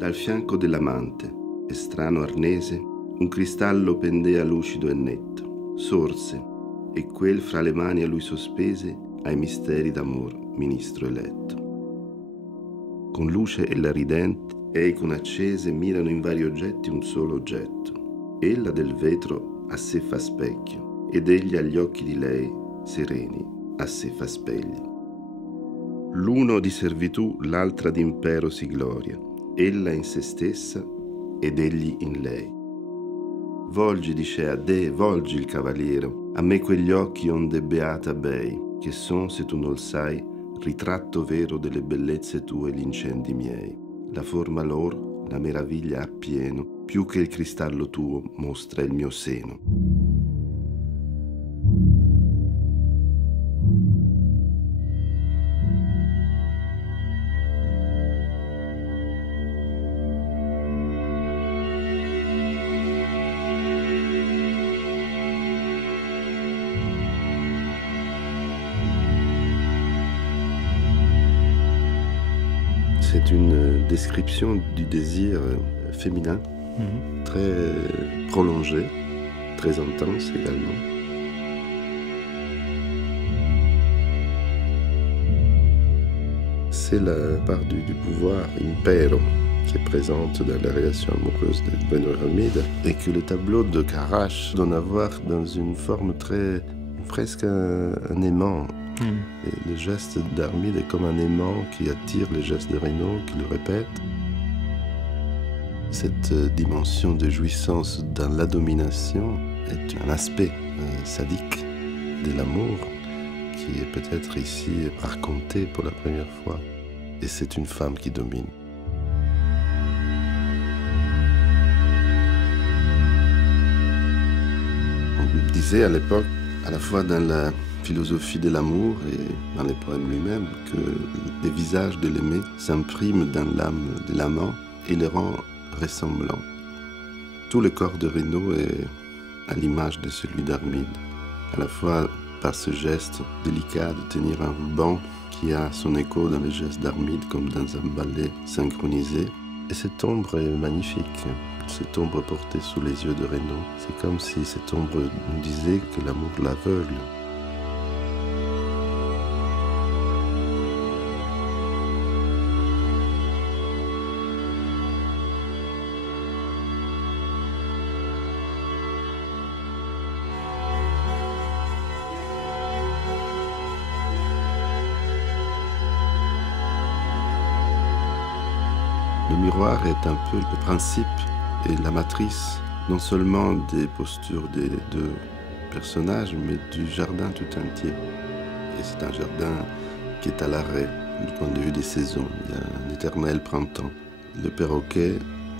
Dal fianco dell'amante, e strano arnese, un cristallo pendea lucido e netto. Sorse, e quel fra le mani a lui sospese, ai misteri d'amor, ministro eletto. Con luce ella ridente, ei con accese mirano in vari oggetti un solo oggetto. Ella del vetro a sé fa specchio, ed egli agli occhi di lei, sereni, a sé fa spegli. L'uno di servitù, l'altra d'impero si gloria, ella in se stessa ed egli in lei. Volgi, dice a de, volgi il cavaliero, a me quegli occhi onde beata bei, che son, se tu non sai, ritratto vero delle bellezze tue gli incendi miei. La forma lor, la meraviglia appieno, più che il cristallo tuo mostra il mio seno. C'est une description du désir féminin, très prolongée, très intense également. C'est la part du pouvoir impero qui est présente dans la relation amoureuse de Benoît Armide et que le tableau de Carache donne à voir dans une forme très, presque un aimant. Et le geste d'Armide est comme un aimant qui attire les gestes de Reynaud, qui le répète. Cette dimension de jouissance dans la domination est un aspect sadique de l'amour qui est peut-être ici raconté pour la première fois. Et c'est une femme qui domine. On disait à l'époque, à la fois dans la philosophie de l'amour et dans les poèmes lui-même, que les visages de l'aimé s'impriment dans l'âme de l'amant et les rend ressemblants. Tout le corps de Reynaud est à l'image de celui d'Armide, à la fois par ce geste délicat de tenir un ruban qui a son écho dans les gestes d'Armide comme dans un ballet synchronisé. Et cette ombre est magnifique, cette ombre portée sous les yeux de Reynaud. C'est comme si cette ombre nous disait que l'amour l'aveugle. Le miroir est un peu le principe et la matrice, non seulement des postures des deux personnages, mais du jardin tout entier. Et c'est un jardin qui est à l'arrêt du point de vue des saisons. Il y a un éternel printemps. Le perroquet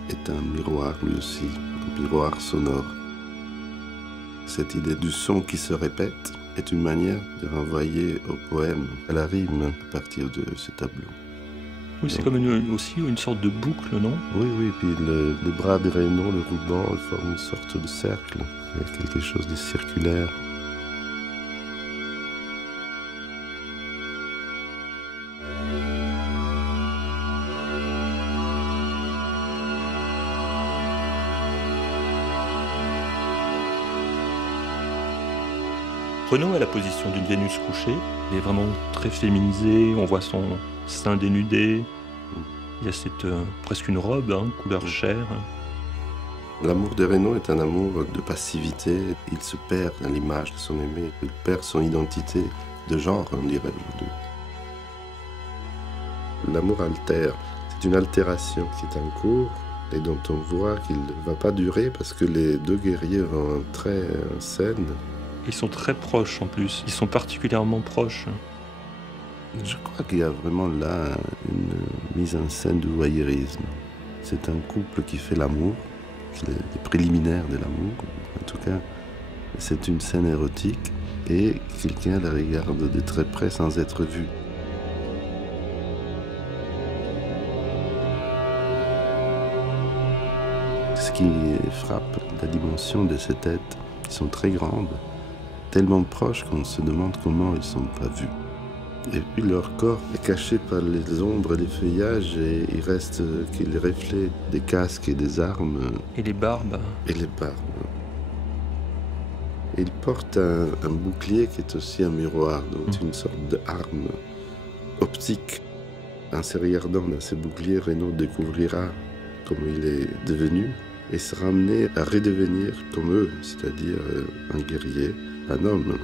est un miroir lui aussi, un miroir sonore. Cette idée du son qui se répète est une manière de renvoyer au poème, à la rime, à partir de ce tableau. Oui, c'est comme aussi une sorte de boucle, non? Oui, oui, puis le bras de Reynaud, le ruban, forme une sorte de cercle. Il y a quelque chose de circulaire. Renaud a la position d'une Vénus couchée. Elle est vraiment très féminisée, on voit son sein dénudé. Il y a cette, presque une robe, couleur chair. L'amour de Reynaud est un amour de passivité. Il se perd dans l'image de son aimé. Il perd son identité de genre, on dirait aujourd'hui. L'amour altère. C'est une altération qui est en cours et dont on voit qu'il ne va pas durer parce que les deux guerriers vont entrer en scène. Ils sont très proches en plus, ils sont particulièrement proches. Je crois qu'il y a vraiment là une mise en scène du voyeurisme. C'est un couple qui fait l'amour, les préliminaires de l'amour. En tout cas, c'est une scène érotique et quelqu'un la regarde de très près sans être vu. Ce qui frappe la dimension de ces têtes, qui sont très grandes, tellement proches qu'on se demande comment ils ne sont pas vus. Et puis leur corps est caché par les ombres et les feuillages et il reste que les reflets des casques et des armes. Et les barbes. Et les barbes. Et il porte un bouclier qui est aussi un miroir, donc une sorte d'arme optique. En se regardant dans ce bouclier, Renaud découvrira comment il est devenu et sera amené à redevenir comme eux, c'est-à-dire un guerrier, un homme.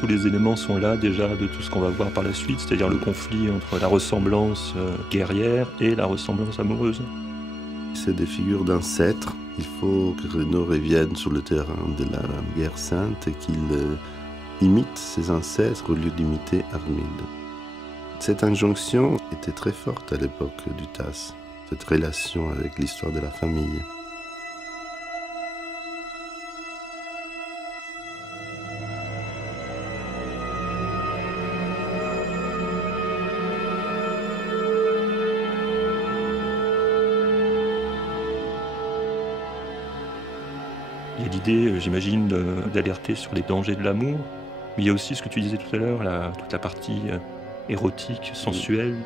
Tous les éléments sont là déjà de tout ce qu'on va voir par la suite, c'est-à-dire le conflit entre la ressemblance guerrière et la ressemblance amoureuse. C'est des figures d'ancêtres. Il faut que Renaud revienne sur le terrain de la guerre sainte et qu'il imite ses ancêtres au lieu d'imiter Armide. Cette injonction était très forte à l'époque du Tasse, cette relation avec l'histoire de la famille. Il y a l'idée, j'imagine, d'alerter sur les dangers de l'amour. Mais il y a aussi ce que tu disais tout à l'heure, toute la partie érotique, sensuelle.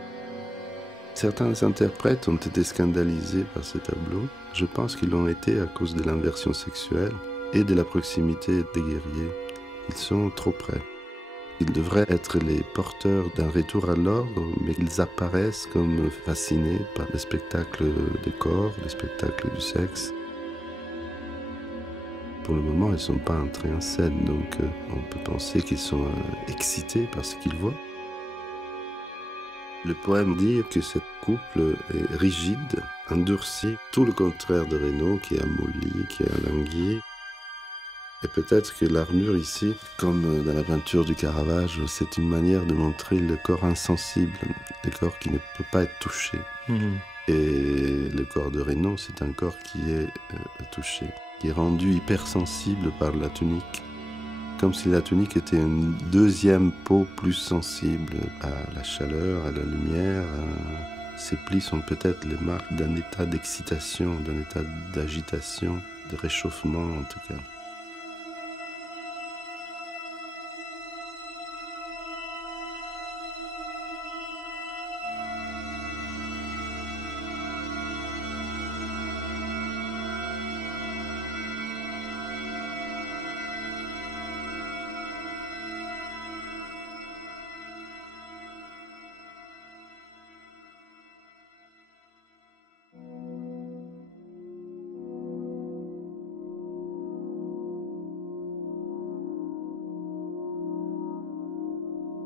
Certains interprètes ont été scandalisés par ces tableaux. Je pense qu'ils l'ont été à cause de l'inversion sexuelle et de la proximité des guerriers. Ils sont trop près. Ils devraient être les porteurs d'un retour à l'ordre, mais ils apparaissent comme fascinés par le spectacle des corps, le spectacle du sexe. Pour le moment, ils ne sont pas entrés en scène, donc on peut penser qu'ils sont excités par ce qu'ils voient. Le poème dit que ce couple est rigide, endurci, tout le contraire de Renaud, qui est amolli, qui est alangui. Et peut-être que l'armure ici, comme dans la peinture du Caravage, c'est une manière de montrer le corps insensible, le corps qui ne peut pas être touché. Et le corps de Renaud, c'est un corps qui est touché, qui est rendu hypersensible par la tunique. Comme si la tunique était une deuxième peau plus sensible à la chaleur, à la lumière. Ces plis sont peut-être les marques d'un état d'excitation, d'un état d'agitation, de réchauffement en tout cas.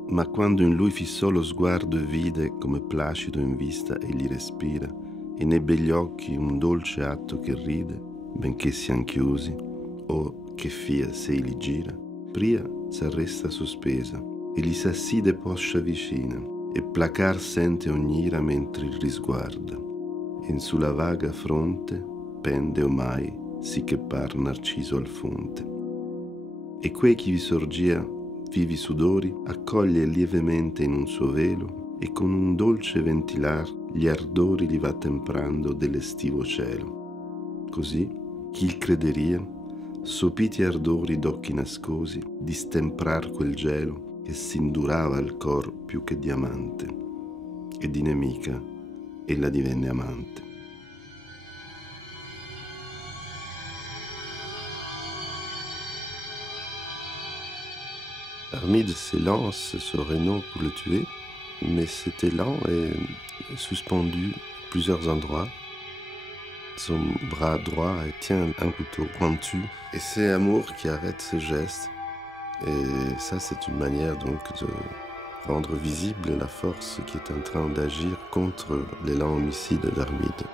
Ma quando in lui fissò lo sguardo e vide come placido in vista egli respira, e nebbe gli occhi un dolce atto che ride, benché sian chiusi, o che fia se li gira, pria s'arresta sospesa, e gli s'asside poscia vicina, e placar sente ogni ira mentre il risguarda, e in sulla vaga fronte pende omai, sì che par narciso al fonte. E quei chi vi sorgia vivi sudori, accoglie lievemente in un suo velo e con un dolce ventilar gli ardori li va temprando dell'estivo cielo. Così, chi il crederia, sopiti ardori d'occhi nascosi, di stemprar quel gelo che s'indurava al cor più che diamante, e di nemica ella divenne amante. Armide s'élance sur Renaud pour le tuer, mais cet élan est suspendu à plusieurs endroits. Son bras droit tient un couteau pointu, et c'est Amour qui arrête ce geste. Et ça, c'est une manière donc de rendre visible la force qui est en train d'agir contre l'élan homicide d'Armide.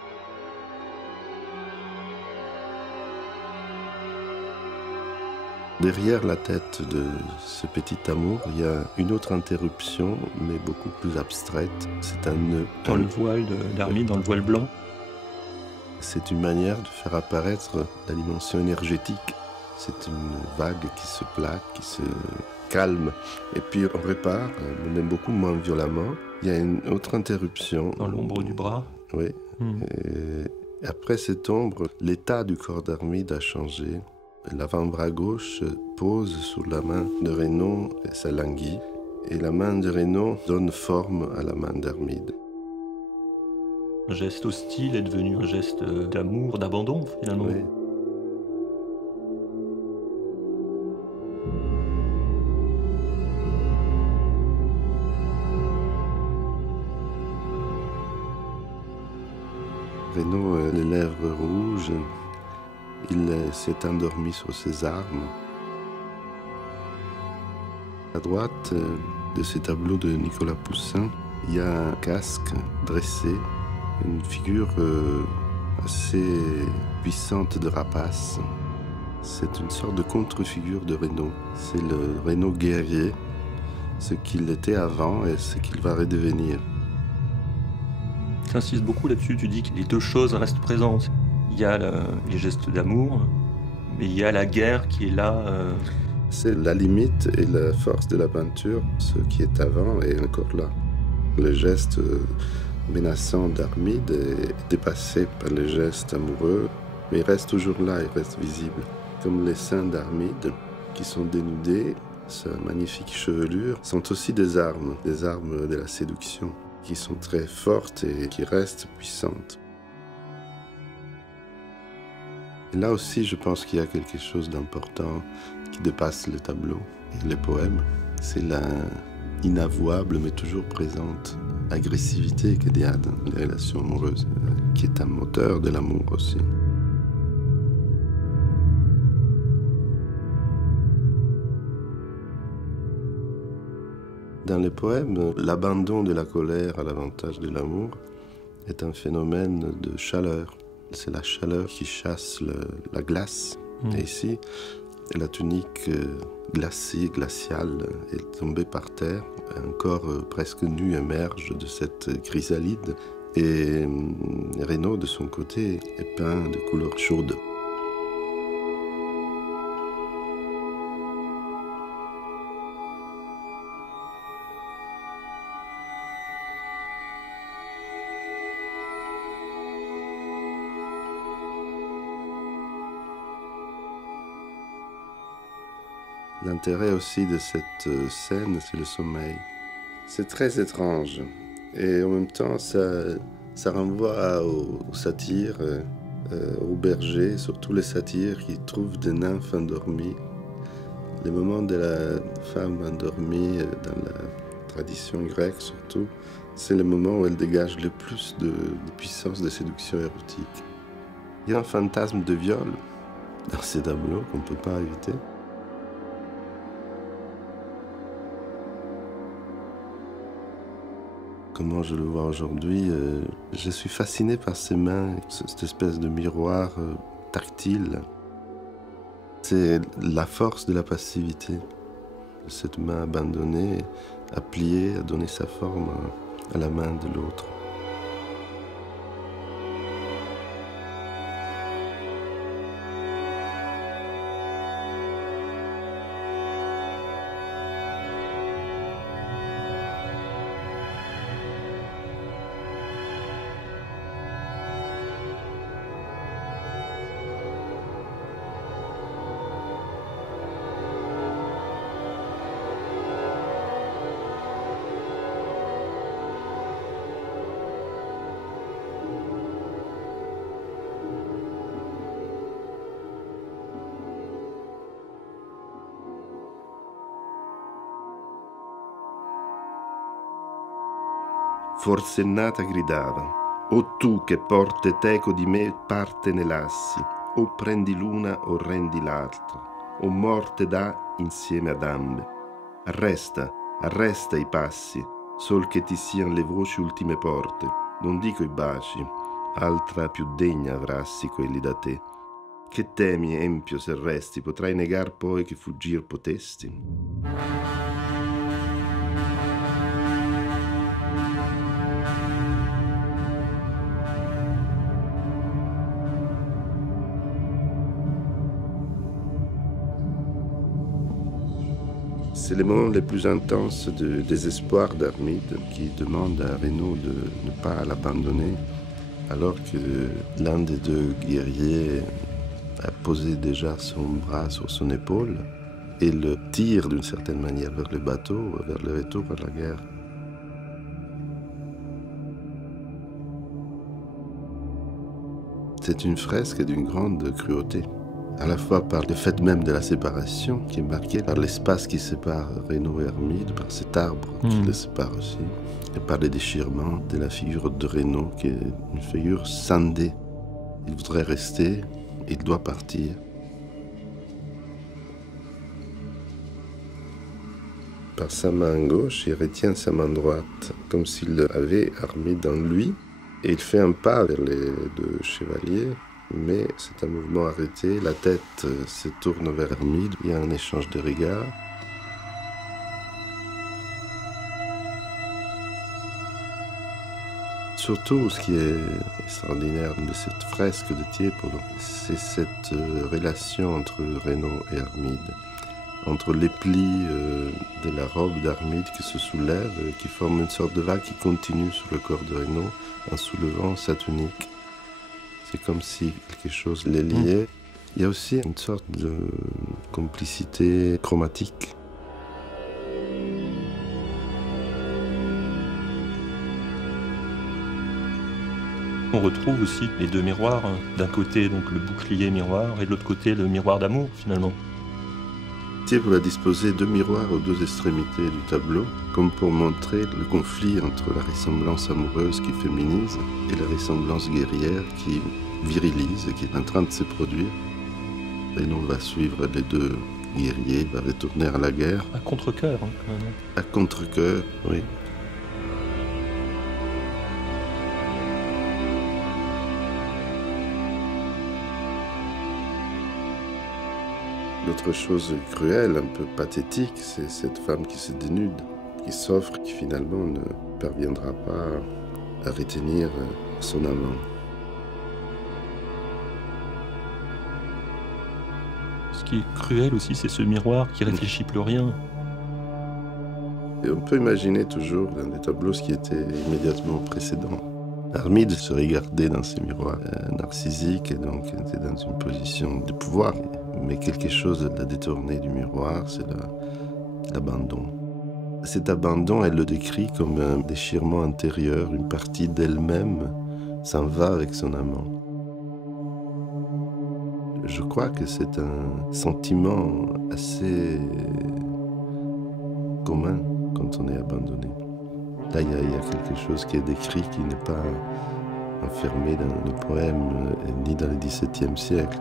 Derrière la tête de ce petit amour, il y a une autre interruption, mais beaucoup plus abstraite. C'est un nœud. Dans le voile d'Armide, dans le voile blanc. C'est une manière de faire apparaître la dimension énergétique. C'est une vague qui se plaque, qui se calme. Et puis on repart, mais beaucoup moins violemment. Il y a une autre interruption. Dans l'ombre du bras. Oui. Et après cette ombre, l'état du corps d'Armide a changé. L'avant-bras gauche pose sur la main de Renaud et s'alanguit, et la main de Renaud donne forme à la main d'Armide. Un geste hostile est devenu un geste d'amour, d'abandon, finalement. Oui. Renaud, les lèvres rouges, il s'est endormi sur ses armes. À droite de ces tableaux de Nicolas Poussin, il y a un casque dressé, une figure assez puissante de rapace. C'est une sorte de contre-figure de Renaud. C'est le Renaud guerrier, ce qu'il était avant et ce qu'il va redevenir. Tu insistes beaucoup là-dessus, tu dis que les deux choses restent présentes. Il y a les gestes d'amour, mais il y a la guerre qui est là. C'est la limite et la force de la peinture. Ce qui est avant est encore là. Le geste menaçant d'Armide est dépassé par les gestes amoureux, mais il reste toujours là, il reste visible. Comme les seins d'Armide qui sont dénudés, sa magnifique chevelure, sont aussi des armes de la séduction, qui sont très fortes et qui restent puissantes. Et là aussi, je pense qu'il y a quelque chose d'important qui dépasse le tableau et les poèmes. C'est la inavouable mais toujours présente agressivité qu'il y a dans les relations amoureuses, qui est un moteur de l'amour aussi. Dans les poèmes, l'abandon de la colère à l'avantage de l'amour est un phénomène de chaleur. C'est la chaleur qui chasse la glace. Et ici, la tunique glacée, glaciale, est tombée par terre. Un corps presque nu émerge de cette chrysalide. Et Renaud, de son côté, est peint de couleurs chaudes. L'intérêt aussi de cette scène, c'est le sommeil. C'est très étrange. Et en même temps, ça renvoie aux satyres, aux bergers, surtout les satyres qui trouvent des nymphes endormies. Les moments de la femme endormie, dans la tradition grecque surtout, c'est le moment où elle dégage le plus de puissance de séduction érotique. Il y a un fantasme de viol dans ces tableaux qu'on ne peut pas éviter. Comment je le vois aujourd'hui, je suis fasciné par ses mains, cette espèce de miroir tactile. C'est la force de la passivité. Cette main abandonnée, à plier, à donner sa forme à la main de l'autre. Forsennata gridava: «O tu che porte teco di me parte ne lassi, o prendi l'una o rendi l'altra, o morte dà insieme ad ambe. Arresta, arresta i passi, sol che ti sian le voci ultime porte, non dico i baci, altra più degna avrassi quelli da te. Che temi, empio, se resti, potrai negar poi che fuggir potesti?» C'est les moments les plus intenses de désespoir d'Armide qui demande à Renaud de ne pas l'abandonner, alors que l'un des deux guerriers a posé déjà son bras sur son épaule et le tire d'une certaine manière vers le bateau, vers le retour à la guerre. C'est une fresque d'une grande cruauté, à la fois par le fait même de la séparation, qui est marqué par l'espace qui sépare Reynaud et Armide, par cet arbre qui les sépare aussi, et par les déchirements de la figure de Reynaud, qui est une figure scindée. Il voudrait rester, il doit partir. Par sa main gauche, il retient sa main droite, comme s'il avait Armide en lui, et il fait un pas vers les deux chevaliers, mais c'est un mouvement arrêté, la tête se tourne vers Armide, il y a un échange de regards. Surtout, ce qui est extraordinaire de cette fresque de Tiepolo, c'est cette relation entre Reynaud et Armide, entre les plis de la robe d'Armide qui se soulève, qui forme une sorte de vague qui continue sur le corps de Reynaud en soulevant sa tunique. C'est comme si quelque chose les liait. Il y a aussi une sorte de complicité chromatique. On retrouve aussi les deux miroirs, d'un côté donc le bouclier miroir et de l'autre côté le miroir d'amour finalement. Tiepolo a disposé deux miroirs aux deux extrémités du tableau, comme pour montrer le conflit entre la ressemblance amoureuse qui féminise et la ressemblance guerrière qui virilise et qui est en train de se produire. Reynaud va suivre les deux guerriers, va retourner à la guerre. À contre-cœur, quand même. À contre-cœur, oui. L'autre chose cruelle, un peu pathétique, c'est cette femme qui se dénude, qui s'offre, qui finalement ne parviendra pas à retenir son amant. Ce qui est cruel aussi, c'est ce miroir qui réfléchit plus rien. Et on peut imaginer toujours dans les tableaux ce qui était immédiatement précédent. Armide se regardait dans ces miroirs narcissiques et donc était dans une position de pouvoir. Mais quelque chose l'a détourné du miroir, c'est l'abandon. Cet abandon, elle le décrit comme un déchirement intérieur, une partie d'elle-même s'en va avec son amant. Je crois que c'est un sentiment assez commun quand on est abandonné. Là, il y a quelque chose qui est décrit qui n'est pas enfermé dans le poème ni dans le XVIIe siècle.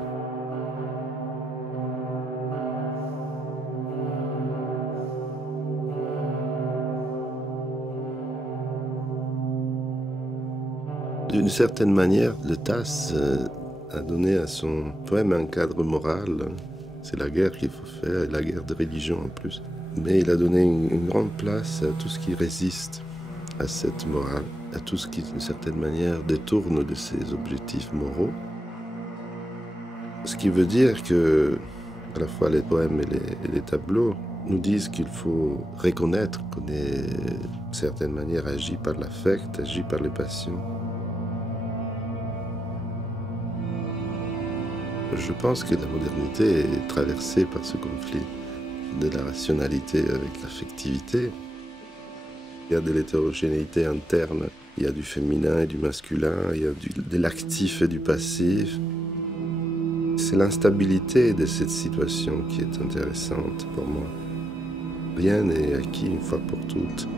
D'une certaine manière, Le Tasse a donné à son poème un cadre moral. C'est la guerre qu'il faut faire, et la guerre de religion en plus. Mais il a donné une grande place à tout ce qui résiste à cette morale, à tout ce qui, d'une certaine manière, détourne de ses objectifs moraux. Ce qui veut dire que, à la fois les poèmes et les tableaux, nous disent qu'il faut reconnaître qu'on est, d'une certaine manière, agi par l'affect, agi par les passions. Je pense que la modernité est traversée par ce conflit de la rationalité avec l'affectivité. Il y a de l'hétérogénéité interne, il y a du féminin et du masculin, il y a de l'actif et du passif. C'est l'instabilité de cette situation qui est intéressante pour moi. Rien n'est acquis une fois pour toutes.